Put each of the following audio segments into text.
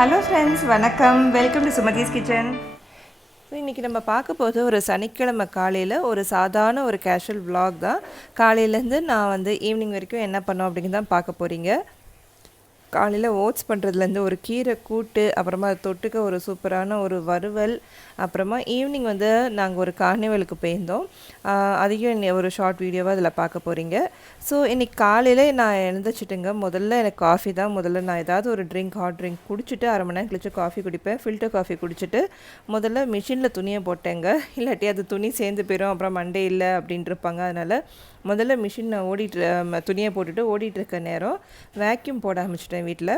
Hello friends, வணக்கம். Welcome to Sumathi's kitchen. So இன்றைக்கி நம்ம பார்க்க போகிறது ஒரு சனிக்கிழமை காலையில் ஒரு சாதாரண ஒரு கேஷுவல் vlog தான். காலையிலேருந்து நான் வந்து ஈவினிங் வரைக்கும் என்ன பண்ணோம் அப்படிங்கிறது தான் பார்க்க போகிறீங்க. காலையில் ஓட்ஸ் பண்ணுறதுலேருந்து ஒரு கீரை கூட்டு, அப்புறமா அது தொட்டுக்க ஒரு சூப்பரான ஒரு வறுவல், அப்புறமா ஈவினிங் வந்து நாங்கள் ஒரு கார்னிவலுக்கு போயிருந்தோம். அதையும் ஒரு ஷார்ட் வீடியோவாக அதில் பார்க்க போகிறீங்க. ஸோ இன்றைக்கி காலையில் நான் எழுந்திரிச்சிட்டுங்க, முதல்ல எனக்கு காஃபி தான். முதல்ல நான் ஏதாவது ஒரு ஹாட் ட்ரிங்க் குடிச்சிட்டு அரை மணி நேரம் கழிச்சு காஃபி குடிப்பேன். ஃபில்டர் காஃபி குடிச்சிட்டு முதல்ல மிஷினில் துணியை போட்டேங்க. இல்லாட்டி அது துணி சேர்ந்து போயிடும், அப்புறம் மண்டே இல்லை அப்படின்ட்டு இருப்பாங்க. அதனால் முதல்ல மிஷினை துணியை போட்டுட்டு ஓடிட்டுருக்க நேரம் வேக்யூம் போட ஆரம்பிச்சிட்டேன் வீட்டில்.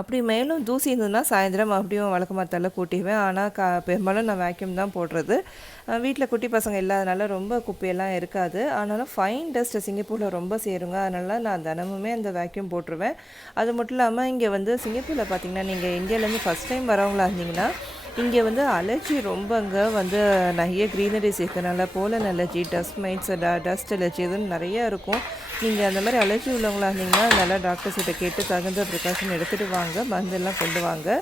அப்படி மேலும் தூசி இருந்ததுன்னா சாயந்தரம் அப்படியும் வழக்கமாத்தால கூட்டிடுவேன். ஆனால் பெரும்பாலும் நான் வேக்யூம் தான் போடுறது. வீட்டில் குட்டி பசங்க இல்லாதனால ரொம்ப குப்பையெல்லாம் இருக்காது. ஆனாலும் ஃபைன் டஸ்ட் சிங்கப்பூரில் ரொம்ப சேருங்க. அதனால நான் தினமுமே அந்த வேக்யூம் போட்டுருவேன். அது மட்டும் இல்லாமல் இங்கே வந்து சிங்கப்பூரில் பார்த்திங்கன்னா, நீங்கள் இந்தியாவிலேருந்து ஃபஸ்ட் டைம் வரவங்களா இருந்தீங்கன்னா, இங்கே வந்து அலர்ஜி ரொம்ப அங்கே வந்து நிறைய க்ரீனரிஸ் இருக்கிறனால pollen allergy, dust mites, dust allergy இதுன்னு நிறையா இருக்கும். நீங்கள் அந்த மாதிரி அலர்ஜி உள்ளவங்களாக இருந்தீங்கன்னா நல்லா டாக்டர்ஸ்கிட்ட கேட்டு தகுந்த ப்ரிகாஷன் எடுத்துகிட்டு வாங்க, மருந்தெல்லாம் கொண்டு வாங்க.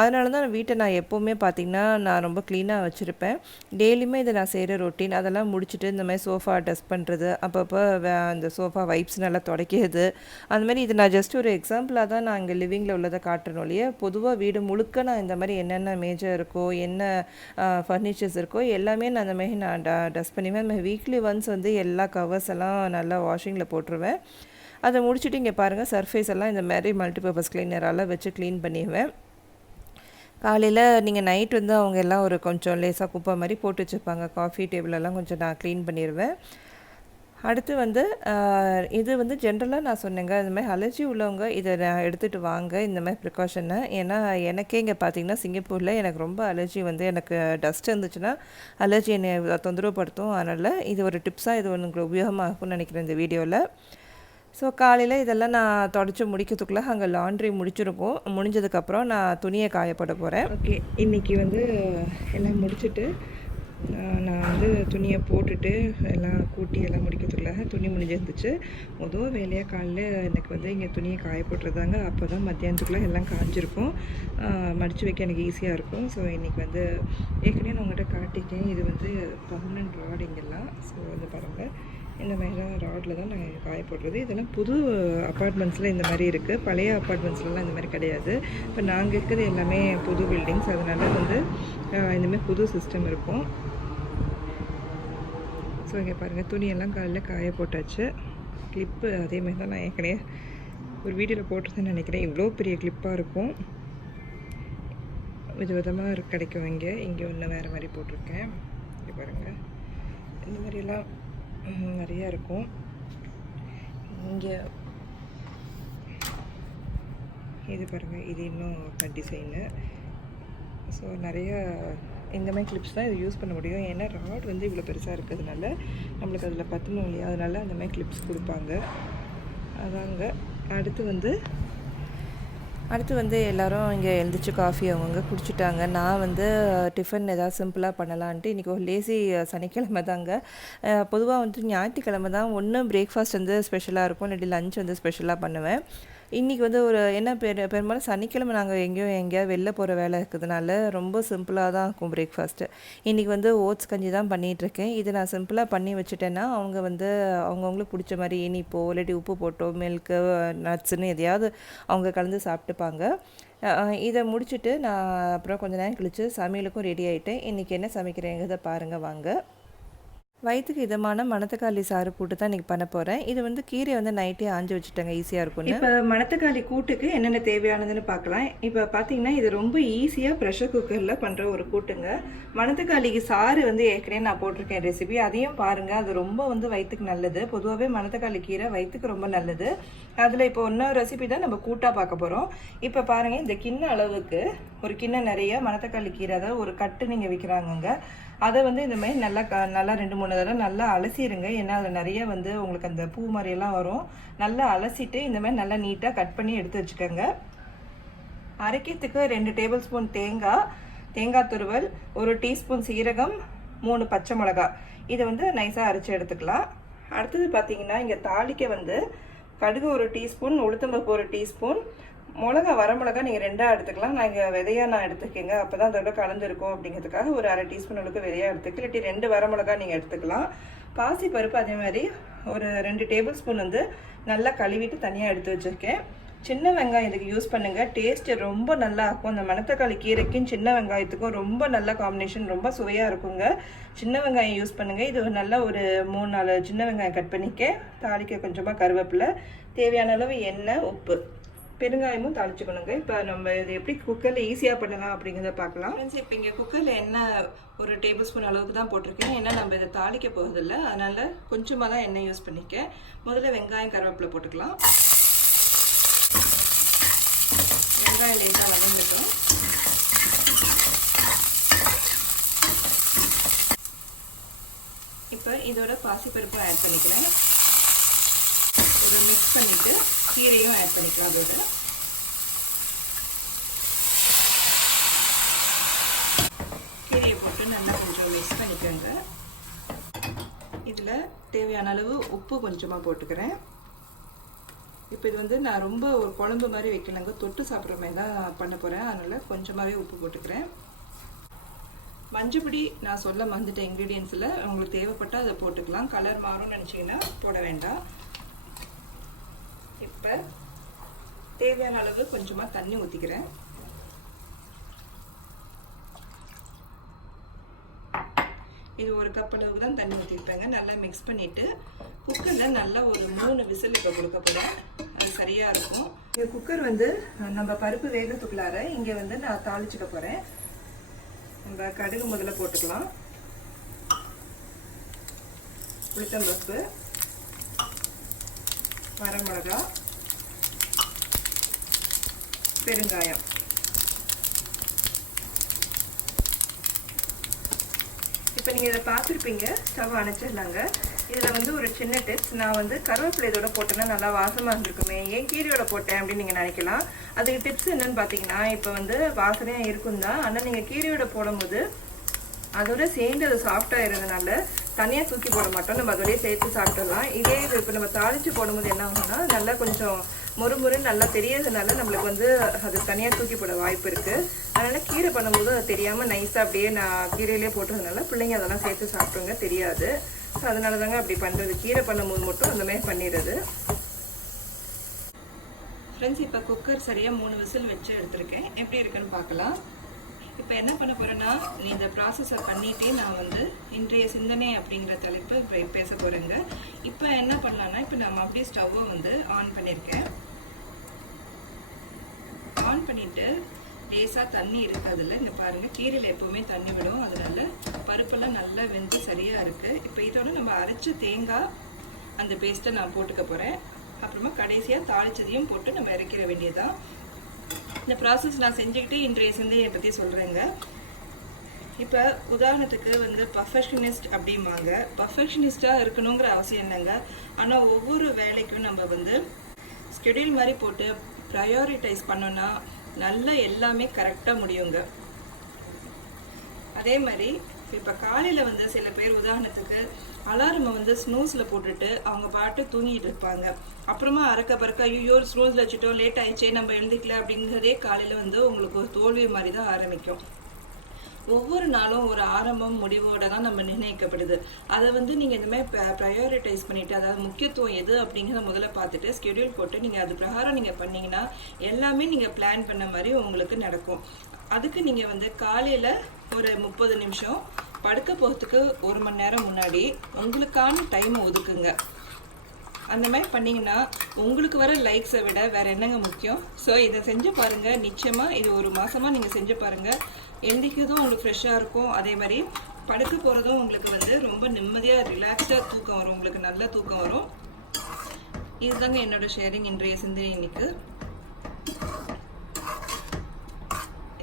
அதனால தான் வீட்டை நான் எப்போவுமே பார்த்திங்கன்னா நான் ரொம்ப க்ளீனாக வச்சுருப்பேன். டெய்லியுமே இதை நான் செய்கிற ரொட்டீன். அதெல்லாம் முடிச்சுட்டு இந்த மாதிரி சோஃபா டஸ்ட் பண்ணுறது, அப்பப்போ அந்த சோஃபா வைப்ஸ் நல்லா துடைக்கிறது, அந்த மாதிரி இது நான் ஜஸ்ட் ஒரு எக்ஸாம்பிளாக தான் நான் இங்கே லிவிங்கில் உள்ளதை காட்டுறேன் இல்லையா. பொதுவாக வீடு முழுக்க நான் இந்த மாதிரி என்னென்ன மேஜர் இருக்கோ, என்ன ஃபர்னிச்சர்ஸ் இருக்கோ எல்லாமே நான் அந்த மாதிரி நான் டஸ்ட் பண்ணிடுவேன். அந்த வீக்லி ஒன்ஸ் வந்து எல்லா கவர்ஸ் எல்லாம் நல்லா வாஷிங்கில் போட்டுருவேன். அதை முடிச்சுட்டு இங்கே பாருங்கள், சர்ஃபேஸ் எல்லாம் இந்த மாதிரி மல்டிபர்பஸ் கிளீனரால் வச்சு க்ளீன் பண்ணிடுவேன். காலையில் நீங்கள் நைட் வந்து அவங்க எல்லாம் ஒரு கொஞ்சம் லேசாக குப்பை மாதிரி போட்டு வச்சுருப்பாங்க. காஃபி டேபிளெல்லாம் கொஞ்சம் நான் க்ளீன் பண்ணிடுவேன். அடுத்து வந்து இது வந்து ஜென்ரலாக நான் சொன்னேங்க, இந்த மாதிரி அலர்ஜி உள்ளவங்க இதை நான் எடுத்துகிட்டு வாங்க, இந்த மாதிரி ப்ரிகாஷனை. ஏன்னா எனக்கே இங்கே பார்த்திங்கன்னா சிங்கப்பூரில் எனக்கு ரொம்ப அலர்ஜி வந்து எனக்கு டஸ்ட் இருந்துச்சுன்னா அலர்ஜி என்னை தொந்தரவுப்படுத்தும். அதனால் இது ஒரு டிப்ஸாக இது உங்களுக்கு உபயோகமாகும்னு நினைக்கிறேன் இந்த வீடியோவில். ஸோ காலையில் இதெல்லாம் நான் தொடச்சி முடிக்கிறதுக்குள்ளே அங்கே லாண்ட்ரி முடிஞ்சதுக்கப்புறம் நான் துணியை காயப்பட போகிறேன். ஓகே, இன்றைக்கி வந்து எல்லாம் முடிச்சுட்டு நான் வந்து துணியை போட்டுட்டு எல்லாம் கூட்டி எல்லாம் முடிக்கிறதுக்குள்ள துணி முடிஞ்சிருந்துச்சு. மொதல் வேலையாக காலையில் எனக்கு வந்து இங்கே துணியை காய போட்டுருந்தாங்க. அப்போ தான் மத்தியானத்துக்குள்ளே எல்லாம் காய்ஞ்சிருக்கும், மடித்து வைக்க எனக்கு ஈஸியாக இருக்கும். ஸோ இன்றைக்கி வந்து ஏற்கனவே நான் உங்கள்கிட்ட காட்டிட்டேன், இது வந்து பர்மனன்ட் ராட் இங்கெல்லாம். ஸோ வந்து பாருங்கள், இந்த மாதிரிலாம் ராடில் தான் நான் காய போடுறது. இதெல்லாம் புது அப்பார்ட்மெண்ட்ஸில் இந்த மாதிரி இருக்குது, பழைய அப்பார்ட்மெண்ட்ஸ்லாம் இந்த மாதிரி கிடையாது. இப்போ நாங்கள் இருக்கிறது எல்லாமே புது பில்டிங்ஸ், அதனால் வந்து இந்தமாதிரி புது சிஸ்டம் இருக்கும். ஸோ இங்கே பாருங்கள், துணியெல்லாம் காலையில் காய போட்டாச்சு. கிளிப்பு அதேமாதிரி தான் நான் ஏற்கனவே ஒரு வீடியோவில் போட்டிருந்தேன்னு நினைக்கிறேன். இவ்வளோ பெரிய கிளிப்பாக இருக்கும், விதவிதமாக கிடைக்கும். இங்கே ஒன்று வேறு மாதிரி போட்டிருக்கேன். இங்கே பாருங்கள், இந்த மாதிரியெல்லாம் நிறையா இருக்கும். இங்கே இது பாருங்கள், இது இன்னும் டிசைனு. ஸோ நிறையா இந்த மாதிரி கிளிப்ஸ் தான் இது யூஸ் பண்ண முடியும். ஏன்னா ராட் வந்து இவ்வளோ பெருசாக இருக்கிறதுனால நம்மளுக்கு அதில் பற்றணும் இல்லையா, அதனால அந்த மாதிரி கிளிப்ஸ் கொடுப்பாங்க. அதாங்க. அடுத்து வந்து எல்லோரும் இங்கே எழுந்திரிச்சு காஃபி அவங்கவுங்க குடிச்சிட்டாங்க. நான் வந்து டிஃபன் ஏதாவது சிம்பிளாக பண்ணலான்ட்டு இன்றைக்கி ஒரு லேசி சனிக்கிழமை தாங்க. பொதுவாக வந்து ஞாயிற்றுக்கிழமை தான் ஒன்று பிரேக்ஃபாஸ்ட் வந்து ஸ்பெஷலாக இருக்கும், இல்லாட்டி லஞ்ச் வந்து ஸ்பெஷலாக பண்ணுவேன். இன்றைக்கி வந்து ஒரு என்ன பெரும்பாலும் சனிக்கிழமை நாங்கள் எங்கேயாவது வெளில போகிற வேலை இருக்கிறதுனால ரொம்ப சிம்பிளாக தான் இருக்கும் பிரேக்ஃபாஸ்ட்டு. இன்றைக்கி வந்து ஓட்ஸ் கஞ்சி தான் பண்ணிகிட்ருக்கேன். இது நான் சிம்பிளாக பண்ணி வச்சுட்டேன்னா அவங்க வந்து அவங்கவுங்களுக்கு பிடிச்ச மாதிரி இனிப்போ இல்லாட்டி உப்பு போட்டோ மில்க்கு நட்ஸுன்னு எதையாவது அவங்க கலந்து சாப்பிட்டுப்பாங்க. இதை முடிச்சுட்டு நான் அப்புறம் கொஞ்சம் நேரம் கழித்து சமையலுக்கும் ரெடி ஆகிட்டேன். இன்றைக்கி என்ன சமைக்கிறேங்கிறத பாருங்கள் வாங்க. வயிற்றுக்கு இதமான மணத்தக்காளி சாறு கூட்டு தான் இன்றைக்கி பண்ண போகிறேன். இது வந்து கீரை வந்து நைட்டே ஆஞ்சு வச்சுட்டாங்க, ஈஸியாக இருக்கும். இப்போ மணத்தக்காளி கூட்டுக்கு என்னென்ன தேவையானதுன்னு பார்க்கலாம். இப்போ பார்த்தீங்கன்னா இது ரொம்ப ஈஸியாக ப்ரெஷர் குக்கரில் பண்ணுற ஒரு கூட்டுங்க. மணத்தக்காளிக்கு சாறு வந்து ஏற்கனவே நான் போட்டிருக்கேன் ரெசிபி, அதையும் பாருங்கள். அது ரொம்ப வந்து வயிற்றுக்கு நல்லது. பொதுவாகவே மணத்தக்காளி கீரை வயிற்றுக்கு ரொம்ப நல்லது. அதில் இப்போ இன்னொரு ரெசிபி தான் நம்ம கூட்டாக பார்க்க போகிறோம். இப்போ பாருங்கள், இந்த கிண்ண அளவுக்கு ஒரு கிண்ணம் நிறைய மணத்தக்காளி கீரை, அதாவது ஒரு கட்டு நீங்கள் விற்கிறாங்கங்க. அதை வந்து இந்த மாதிரி நல்லா 2-3 தடவை நல்லா அலசிடுங்க. ஏன்னா அதில் நிறைய வந்து உங்களுக்கு அந்த பூ மாதிரியெல்லாம் வரும். நல்லா அலசிட்டு இந்த மாதிரி நல்லா நீட்டாக கட் பண்ணி எடுத்து வச்சுக்கோங்க. அரைக்கிறதுக்கு 2 டேபிள் ஸ்பூன் தேங்காய் துருவல், 1 டீஸ்பூன் சீரகம், 3 பச்சை மிளகாய், இதை வந்து நைஸாக அரைச்சி எடுத்துக்கலாம். அடுத்தது பார்த்தீங்கன்னா இங்கே தாளிக்க வந்து கடுகு 1 டீஸ்பூன், உளுத்தம்பருப்பு 1 டீஸ்பூன், மிளகா வரமிளகா நீங்கள் 2ஆக எடுத்துக்கலாம். நான் இங்கே விதையாக நான் எடுத்துக்கேங்க, அப்போ தான் அதோட கலந்துருக்கும் அப்படிங்கிறதுக்காக ஒரு அரை டீஸ்பூன் அளவுக்கு விதையாக எடுத்துக்க, இல்லாட்டி 2 வரமிளகா நீங்கள் எடுத்துக்கலாம். பாசி பருப்பு அதே மாதிரி ஒரு 2 டேபிள் ஸ்பூன் வந்து நல்லா கழுவிட்டு தனியாக எடுத்து வச்சுருக்கேன். சின்ன வெங்காயம் இதுக்கு யூஸ் பண்ணுங்கள், டேஸ்ட்டு ரொம்ப நல்லா இருக்கும். அந்த மணத்தக்காளி கீரைக்கும் சின்ன வெங்காயத்துக்கும் ரொம்ப நல்ல காம்பினேஷன், ரொம்ப சுவையாக இருக்குங்க. சின்ன வெங்காயம் யூஸ் பண்ணுங்கள். இது நல்லா ஒரு 3-4 சின்ன வெங்காயம் கட் பண்ணிக்க, தாளிக்க கொஞ்சமாக கருவேப்பிலை, தேவையான அளவு எண்ணெய், உப்பு, பெருங்காயமும் தாளிச்சுக்கணுங்க. இப்போ நம்ம இது எப்படி குக்கரில் ஈஸியாக பண்ணலாம் அப்படிங்கிறத பார்க்கலாம். ஃப்ரெண்ட்ஸ், இப்போ இங்கே குக்கரில் எண்ணெய் ஒரு டேபிள் ஸ்பூன் அளவுக்கு தான் போட்டிருக்கேன். ஏன்னா நம்ம இதை தாளிக்க போகிறதில்ல, அதனால் கொஞ்சமாக தான் எண்ணெய் யூஸ் பண்ணிக்க. முதல்ல வெங்காயம் கருவேப்பிலை போட்டுக்கலாம். வெங்காயம் லேட்டாக வதங்கிட்டோம். இப்போ இதோட பாசிப்பருப்பும் ஆட் பண்ணிக்கிறேன். ஒரு மிக்ஸ் பண்ணிவிட்டு கீரையும் ஆட் பண்ணிக்கலாம். அதோட கீரையை போட்டு நல்லா கொஞ்சம் மிக்ஸ் பண்ணிக்கோங்க. இதில் தேவையான அளவு உப்பு கொஞ்சமாக போட்டுக்கிறேன். இப்போ இது வந்து நான் ரொம்ப ஒரு குழம்பு மாதிரி வைக்கலங்க, தொட்டு சாப்பிட்ற மாதிரி தான் பண்ண போகிறேன். அதனால் கொஞ்சமாகவே உப்பு போட்டுக்கிறேன். மஞ்சப்பொடி நான் சொல்ல மறந்துட்டேன் இன்க்ரீடியன்ஸில், உங்களுக்கு தேவைப்பட்டால் அதை போட்டுக்கலாம். கலர் மாறும்னு நினச்சிங்கன்னா போட வேண்டாம். இப்போ தேவையான அளவு கொஞ்சமாக தண்ணி ஊற்றிக்கிறேன். இது ஒரு கப் அளவுக்கு தான் தண்ணி ஊற்றிருப்பேங்க. நல்லா மிக்ஸ் பண்ணிவிட்டு குக்கரில் நல்லா ஒரு 3 விசில் இப்போ கொடுக்க போகிறேன். அது சரியாக இருக்கும். இந்த குக்கர் வந்து நம்ம பருப்பு வேகத்துக்குள்ளார இங்கே வந்து நான் தாளிச்சுக்க போகிறேன். நம்ம கடுகு முதல்ல போட்டுக்கலாம். உளுத்தம்பருப்பு, வரமிளகா, பெருங்காயம். இப்போ நீங்கள் இதை பார்த்துருப்பீங்க. ஸ்டவ் அணைச்சிடலாங்க. இதில் வந்து ஒரு சின்ன டிப்ஸ், நான் வந்து கருவேப்பிலை இதோட போட்டேன்னா நல்லா வாசமாக இருந்திருக்குமே, ஏன் கீரையோட போட்டேன் அப்படின்னு நீங்கள் நினைக்கலாம். அதுக்கு டிப்ஸ் என்னன்னு பார்த்தீங்கன்னா, இப்போ வந்து வாசனையாக இருக்கும் தான், ஆனால் நீங்கள் கீரையோட போடும்போது அதோட சேர்ந்து அது சாஃப்டாக இருந்ததுனால தனியாக தூக்கி போட மாட்டோம், நம்ம அதோடய சேர்த்து சாப்பிட்டுடலாம். இதே இது இப்போ நம்ம தாளித்து போடும்போது என்ன ஆகும்னா நல்லா கொஞ்சம் முறுமுறுன்னு நல்லா தெரியறதுனால நம்மளுக்கு வந்து அது தனியாக தூக்கி போட வாய்ப்பு இருக்குது. அதனால் கீரை பண்ணும்போது அது தெரியாமல் நைஸாக அப்படியே நான் கீரையிலே போட்டதுனால பிள்ளைங்க அதெல்லாம் சேர்த்து சாப்பிட்டுங்க, தெரியாது. ஸோ அதனால தாங்க அப்படி பண்ணுறது. கீரை பண்ணும்போது மட்டும் அந்த மாதிரி பண்ணிடுறது. ஃப்ரெண்ட்ஸ், இப்போ குக்கர் சரியாக 3 விசில் வச்சு எடுத்திருக்கேன். எப்படி இருக்குன்னு பார்க்கலாம். இப்போ என்ன பண்ண போகிறேன்னா, இந்த ப்ராசஸை பண்ணிகிட்டே நான் வந்து இன்றைய சிந்தனை அப்படிங்கிற தலைப்பு பேச போகிறேங்க. இப்போ என்ன பண்ணலான்னா, இப்போ நம்ம அப்படியே ஸ்டவ்வை வந்து ஆன் பண்ணியிருக்கேன். ஆன் பண்ணிவிட்டு லேசாக தண்ணி இருக்காதுல்ல, இங்கே பாருங்கள், கீரையில் எப்போவுமே தண்ணி விடும், அதனால பருப்பெல்லாம் நல்லா வெந்து சரியாக இருக்குது. இப்போ இதோட நம்ம அரைச்ச தேங்காய் அந்த பேஸ்ட்டை நான் போட்டுக்க போகிறேன். அப்புறமா கடைசியாக தாளிச்சதையும் போட்டு நம்ம இறக்கிற வேண்டியதான். இந்த ப்ராசஸ் நான் செஞ்சுக்கிட்டு இன்றைய சிந்தையை பற்றி சொல்கிறேங்க. இப்போ உதாரணத்துக்கு வந்து பர்ஃபெக்ஷனிஸ்ட் அப்படிம்பாங்க. பர்ஃபெக்ஷனிஸ்டாக இருக்கணுங்கிற அவசியம் இல்லைங்க. ஆனால் ஒவ்வொரு வேலைக்கும் நம்ம வந்து ஸ்கெடியூல் மாதிரி போட்டு ப்ரையாரிட்டைஸ் பண்ணோன்னா நல்லா எல்லாமே கரெக்டாக முடியுங்க. அதே மாதிரி இப்போ காலையில் வந்து சில பேர் உதாரணத்துக்கு அலாரமை வந்து ஸ்னூஸில் போட்டுட்டு அவங்க பாட்டு தூங்கிட்டு இருப்பாங்க. அப்புறமா அறக்க பறக்க ஐயோ ஸ்னூஸில் வச்சுட்டோம், லேட் ஆயிடுச்சே, நம்ம எழுந்திக்கல அப்படிங்கிறதே காலையில் வந்து உங்களுக்கு ஒரு தோல்வி மாதிரி தான் ஆரம்பிக்கும். ஒவ்வொரு நாளும் ஒரு ஆரம்பம் முடிவோடு தான் நம்ம நிர்ணயிக்கப்படுது. அதை வந்து நீங்கள் இந்த மாதிரி ப்ரையாரிட்டைஸ் பண்ணிவிட்டு, அதாவது முக்கியத்துவம் எது அப்படிங்கிறத முதல்ல பார்த்துட்டு ஸ்கெடியூல் போட்டு நீங்கள் அது பிரகாரம் நீங்கள் பண்ணிங்கன்னா எல்லாமே நீங்கள் பிளான் பண்ண மாதிரி உங்களுக்கு நடக்கும். அதுக்கு நீங்கள் வந்து காலையில் ஒரு 30 நிமிஷம், படுக்க போகிறதுக்கு 1 மணி நேரம் முன்னாடி உங்களுக்கான டைம் ஒதுக்குங்க. அந்த மாதிரி பண்ணிங்கன்னா உங்களுக்கு வர லைக்ஸை விட வேறு என்னங்க முக்கியம். ஸோ இதை செஞ்சு பாருங்கள். நிச்சயமாக இது 1 மாதமாக நீங்கள் செஞ்சு பாருங்கள். எந்திரிக்கிறதும் உங்களுக்கு ஃப்ரெஷ்ஷாக இருக்கும். அதே மாதிரி படுக்க போகிறதும் உங்களுக்கு வந்து ரொம்ப நிம்மதியாக ரிலாக்ஸ்டாக தூக்கம் வரும், உங்களுக்கு நல்ல தூக்கம் வரும். இதுதாங்க என்னோட ஷேரிங் இன்றைய சிந்தனை இன்னைக்கு.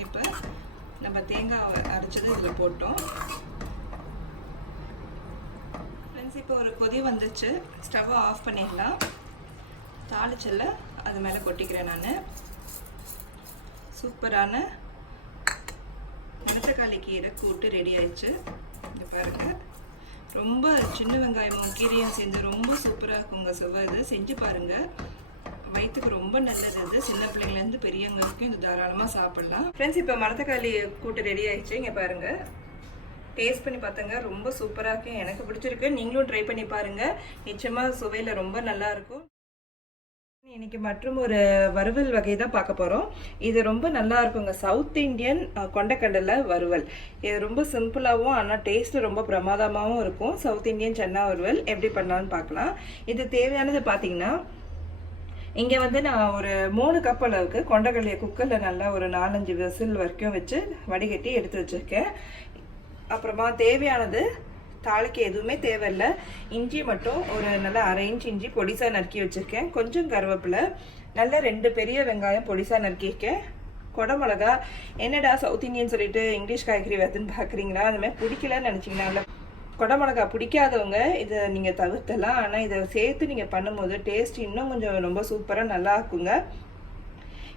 இப்போ நம்ம தேங்காய் அரைச்சது இதில் போட்டோம். ஃப்ரெண்ட்ஸ், இப்போ ஒரு கொதி வந்துச்சு, ஸ்டவ்வை ஆஃப் பண்ணிடலாம். தாளிச்சல்ல அது மேலே கொட்டிக்கிறேன் நான். சூப்பரான மணத்தக்காளி கீரை கூட்டு ரெடி ஆயிடுச்சு. இங்கே பாருங்கள், ரொம்ப சின்ன வெங்காயமும் கீரையும் சேர்ந்து ரொம்ப சூப்பராக இருக்குங்க. செவ்வாய் இது செஞ்சு பாருங்கள். வயிற்றுக்கு ரொம்ப நல்லது. இது சின்ன பிள்ளைங்கலேருந்து பெரியவங்களுக்கும் இது தாராளமாக சாப்பிடலாம். ஃப்ரெண்ட்ஸ், இப்போ மணத்தக்காளி கூட்டு ரெடி ஆயிடுச்சு. இங்கே பாருங்கள், டேஸ்ட் பண்ணி பார்த்தங்க, ரொம்ப சூப்பராக இருக்கு. எனக்கு பிடிச்சிருக்கு. நீங்களும் ட்ரை பண்ணி பாருங்கள். நிச்சயமாக சுவையில் ரொம்ப நல்லாயிருக்கும். இன்னைக்கு மற்றும் ஒரு வறுவல் வகை தான் பார்க்க போகிறோம். இது ரொம்ப நல்லா இருக்குங்க. சவுத் இந்தியன் கொண்டக்கடலை வறுவல். இது ரொம்ப சிம்பிளாகவும் ஆனால் டேஸ்ட்டு ரொம்ப பிரமாதமாகவும் இருக்கும். சவுத் இந்தியன் சன்னா வறுவல் எப்படி பண்ணலான்னு பார்க்கலாம். இது தேவையானது பார்த்தீங்கன்னா, இங்கே வந்து நான் ஒரு 3 கப் அளவுக்கு கொண்டக்கடலையை குக்கரில் நல்லா ஒரு 4-5 விசில் வரைக்கும் வச்சு வடிகட்டி எடுத்து வச்சுருக்கேன். அப்புறமா தேவையானது தாளிக்கு எதுவுமே தேவையில்லை. இஞ்சி மட்டும் ஒரு நல்லா 1/2 இன்ச் இஞ்சி பொடிசாக நறுக்கி வச்சுருக்கேன். கொஞ்சம் கருவேப்பிலை, நல்ல 2 பெரிய வெங்காயம் பொடிசாக நறுக்கியிருக்கேன். குடமிளகா. என்னடா சவுத் இந்தியன் சொல்லிட்டு இங்கிலீஷ் காய்கறி வருதுன்னு பார்க்குறீங்களா? அந்த மாதிரி பிடிக்கலன்னு நினச்சிங்கன்னா, குடமிளகா பிடிக்காதவங்க இதை நீங்கள் தவிர்த்தலாம். ஆனால் இதை சேர்த்து நீங்கள் பண்ணும்போது டேஸ்ட் இன்னும் கொஞ்சம் ரொம்ப சூப்பராக நல்லா இருக்குங்க.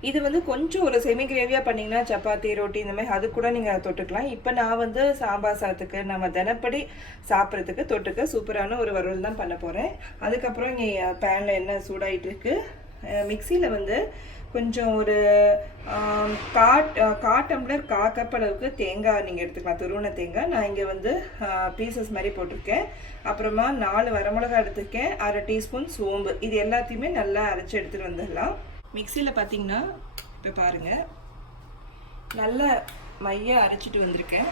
இது வந்து கொஞ்சம் ஒரு செமி கிரேவியாக பண்ணிங்கன்னா சப்பாத்தி, ரொட்டி இந்த மாதிரி அது கூட நீங்கள் தொட்டுக்கலாம். இப்போ நான் வந்து சாம்பார் சாதத்துக்கு நம்ம தினப்படி சாப்பிட்றதுக்கு தொட்டுக்க சூப்பரான ஒரு வறுவல் தான் பண்ண போகிறேன். அதுக்கப்புறம் இங்கே பேனில் எண்ணெய் சூடாகிட்டு இருக்கு. மிக்சியில் வந்து கொஞ்சம் ஒரு 1/4 டம்ளர் 1/4 கப் அளவுக்கு தேங்காய் நீங்கள் எடுத்துக்கலாம், துருவன தேங்காய். நான் இங்கே வந்து பீசஸ் மாதிரி போட்டிருக்கேன். அப்புறமா 4 வரமிளகா எடுத்துருக்கேன், 1/2 டீஸ்பூன் சோம்பு. இது எல்லாத்தையுமே நல்லா அரைச்சி எடுத்துகிட்டு வந்துடலாம். மிக்சியில் பார்த்தீங்கன்னா இப்போ பாருங்கள், நல்லா மையாக அரைச்சிட்டு வந்திருக்கேன்.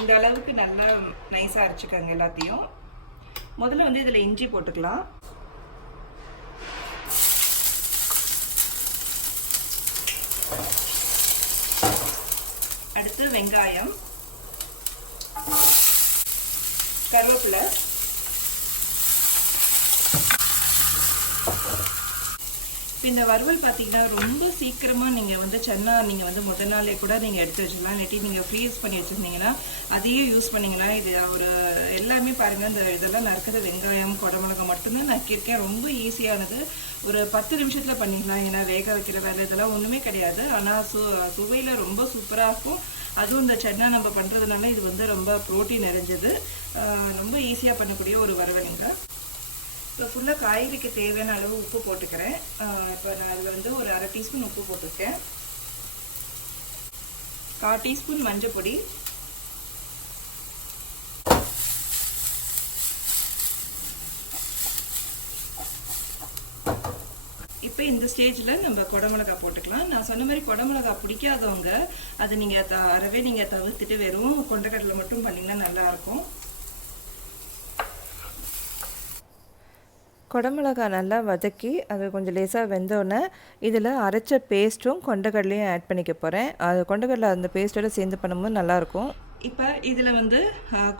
இந்த அளவுக்கு நல்லா நைஸாக அரைச்சிக்கோங்க எல்லாத்தையும். முதல்ல வந்து இதில் இஞ்சி போட்டுக்கலாம். அடுத்து வெங்காயம், கருவேப்பிலை, இப்போ இந்த வறுவல் பார்த்தீங்கன்னா ரொம்ப சீக்கிரமாக நீங்கள் வந்து சன்னா நீங்கள் வந்து முதல் நாளே கூட நீங்கள் எடுத்து வச்சுக்கலாம். இல்லாட்டி நீங்கள் ஃப்ரீஸ் பண்ணி வச்சுருந்தீங்கன்னா அதையே யூஸ் பண்ணிங்கன்னா இது ஒரு எல்லாமே பாருங்கள். இந்த இதெல்லாம் நறுக்கிறது வெங்காயம், குடமிளகா மட்டும்தான் நறுக்கியிருக்கேன். ரொம்ப ஈஸியானது. ஒரு 10 நிமிஷத்தில் பண்ணிக்கலாம். ஏன்னா வேக வைக்கிற வேலை இதெல்லாம் ஒன்றுமே கிடையாது. ஆனால் சுவையில் ரொம்ப சூப்பராக இருக்கும். அதுவும் இந்த சன்னா நம்ம பண்ணுறதுனால இது வந்து ரொம்ப ப்ரோட்டீன் நிறைஞ்சது. ரொம்ப ஈஸியாக பண்ணக்கூடிய ஒரு வறுவலுங்க. இப்போ ஃபுல்லாக காய்கறிக்கு தேவையான அளவு உப்பு போட்டுக்கிறேன். இப்போ நான் அதில் வந்து ஒரு 1/2 டீஸ்பூன் உப்பு போட்டிருக்கேன். 1/4 டீஸ்பூன் மஞ்சள் பொடி, இப்போ இந்த ஸ்டேஜில் நம்ம குடமிளகா போட்டுக்கலாம். நான் சொன்ன மாதிரி குடமிளகா பிடிக்காதவங்க அது நீங்கள் அறவே நீங்கள் தவிர்த்துட்டு வெறும் கொண்டக்கடலை மட்டும் பண்ணிங்கன்னா நல்லாயிருக்கும். குடமிளகா நல்லா வதக்கி அது கொஞ்சம் லேசாக வெந்தோடனே இதில் அரைச்ச பேஸ்ட்டும் கொண்டக்கடலையும் ஆட் பண்ணிக்க போகிறேன். அது கொண்டக்கடலை அந்த பேஸ்ட்டோட சேர்ந்து பண்ணும்போது நல்லாயிருக்கும். இப்போ இதில் வந்து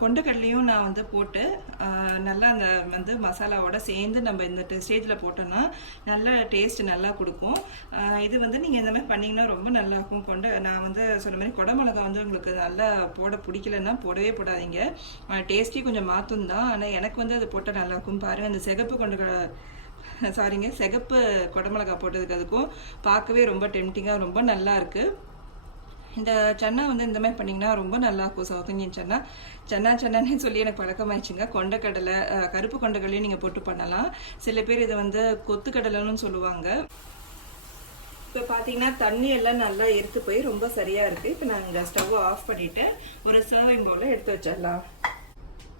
கொண்டக்கடலையும் நான் வந்து போட்டு நல்லா அந்த வந்து மசாலாவோட சேர்ந்து நம்ம இந்த ஸ்டேஜில் போட்டோன்னா நல்ல டேஸ்ட் நல்லா கொடுக்கும். இது வந்து நீங்கள் இந்த மாதிரி பண்ணிங்கன்னா ரொம்ப நல்லாயிருக்கும். நான் வந்து சொன்ன மாதிரி குடமிளகா வந்து உங்களுக்கு நல்லா போட பிடிக்கலன்னா போடவே போடாதீங்க. டேஸ்ட்டையும் கொஞ்சம் மாற்றும் தான். ஆனால் எனக்கு வந்து அது போட்டால் நல்லாயிருக்கும். பாருங்கள், அந்த சிகப்பு குடமிளகா போட்டதுக்கு அதுக்கும் பார்க்கவே ரொம்ப டெம்டிங்காக ரொம்ப நல்லா இருக்குது. இந்த சன்னா வந்து இந்த மாதிரி பண்ணிங்கன்னா ரொம்ப நல்லாயிருக்கும். சவுத் இந்தியன் சன்னானே சொல்லி எனக்கு பழக்கமாயிடுச்சுங்க. கொண்டக்கடலை, கருப்பு கொண்டக்கடலையும் நீங்கள் போட்டு பண்ணலாம். சில பேர் இதை வந்து கொத்துக்கடலைன்னு சொல்லுவாங்க. இப்போ பார்த்தீங்கன்னா தண்ணி எல்லாம் நல்லா எடுத்து போய் ரொம்ப சரியாக இருக்குது. இப்போ நான் இந்த ஸ்டவ் ஆஃப் பண்ணிவிட்டு ஒரு சர்விங் பவுலில் எடுத்து வச்சிடலாம்.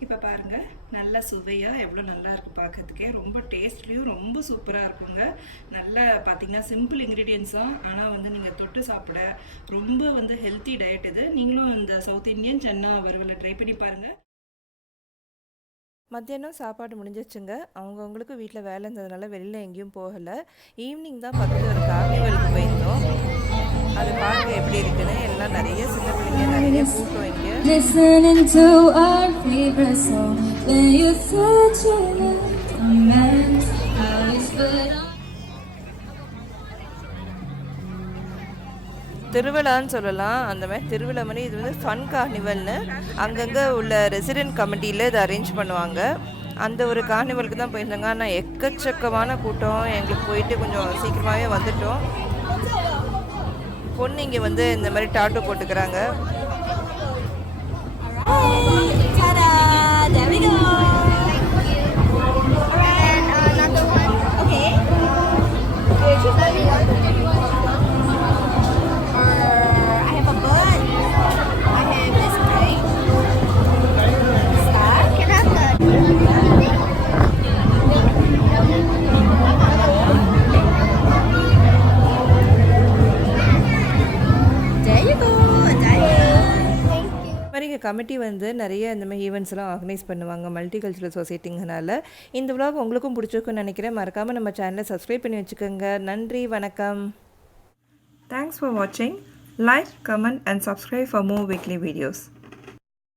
இப்போ பாருங்கள், நல்லா சுவையாக எவ்வளோ நல்லா இருக்குது பார்க்கறதுக்கே. ரொம்ப டேஸ்ட்லேயும் ரொம்ப சூப்பராக இருக்குங்க. நல்லா பார்த்தீங்கன்னா சிம்பிள் இன்க்ரீடியன்ஸ் தான். ஆனால் வந்து நீங்கள் தொட்டு சாப்பிட ரொம்ப வந்து ஹெல்த்தி டயட் இது. நீங்களும் இந்த சவுத் இந்தியன் சன்னா வறுவலை ட்ரை பண்ணி பாருங்கள். மத்தியானம் சாப்பாடு முடிஞ்சிச்சுங்க. அவங்கவுங்களுக்கு வீட்டில் வேலை இருந்ததுனால வெளியில் எங்கேயும் போகலை. ஈவினிங் தான் பக்கத்தில் ஒரு கார்னிவலுக்கு போயிருந்தோம். அது பார்க்க எப்படி இருக்குன்னு எல்லாம் நிறைய சின்ன பிள்ளைங்க நிறைய கூட்டம் இங்கே. திருவிழான்னு சொல்லலாம். அந்த மாதிரி திருவிழா மாதிரி இது வந்து ஃபன் கார்னிவல்னு அங்கங்கே உள்ள ரெசிடென்ட் கமிட்டியில் இதை அரேஞ்ச் பண்ணுவாங்க. அந்த ஒரு கார்னிவலுக்கு தான் போயிருந்தாங்க. ஆனால் எக்கச்சக்கமான கூட்டம். எங்களுக்கு போயிட்டு கொஞ்சம் சீக்கிரமாகவே வந்துட்டோம். பொண்ணு இங்கே வந்து இந்த மாதிரி டாட்டூ போட்டுக்கிறாங்க. I have a bun. I have this cake. Star. Can I have There you go. Thank you. மாதிரி இங்கே கமிட்டி வந்து நிறைய இந்த மாதிரி ஈவெண்ட்ஸ்லாம் ஆர்கனைஸ் பண்ணுவாங்க மல்டி கல்ச்சுரல் சொசைட்டிங்கனால. இந்த விலாக் உங்களுக்கும் பிடிச்சிருக்குன்னு நினைக்கிறேன். மறக்காமல் நம்ம சேனலை சப்ஸ்கிரைப் பண்ணி வச்சுக்கோங்க. நன்றி, வணக்கம். தேங்க்ஸ் ஃபார் வாட்சிங். Like, comment and subscribe for more weekly videos.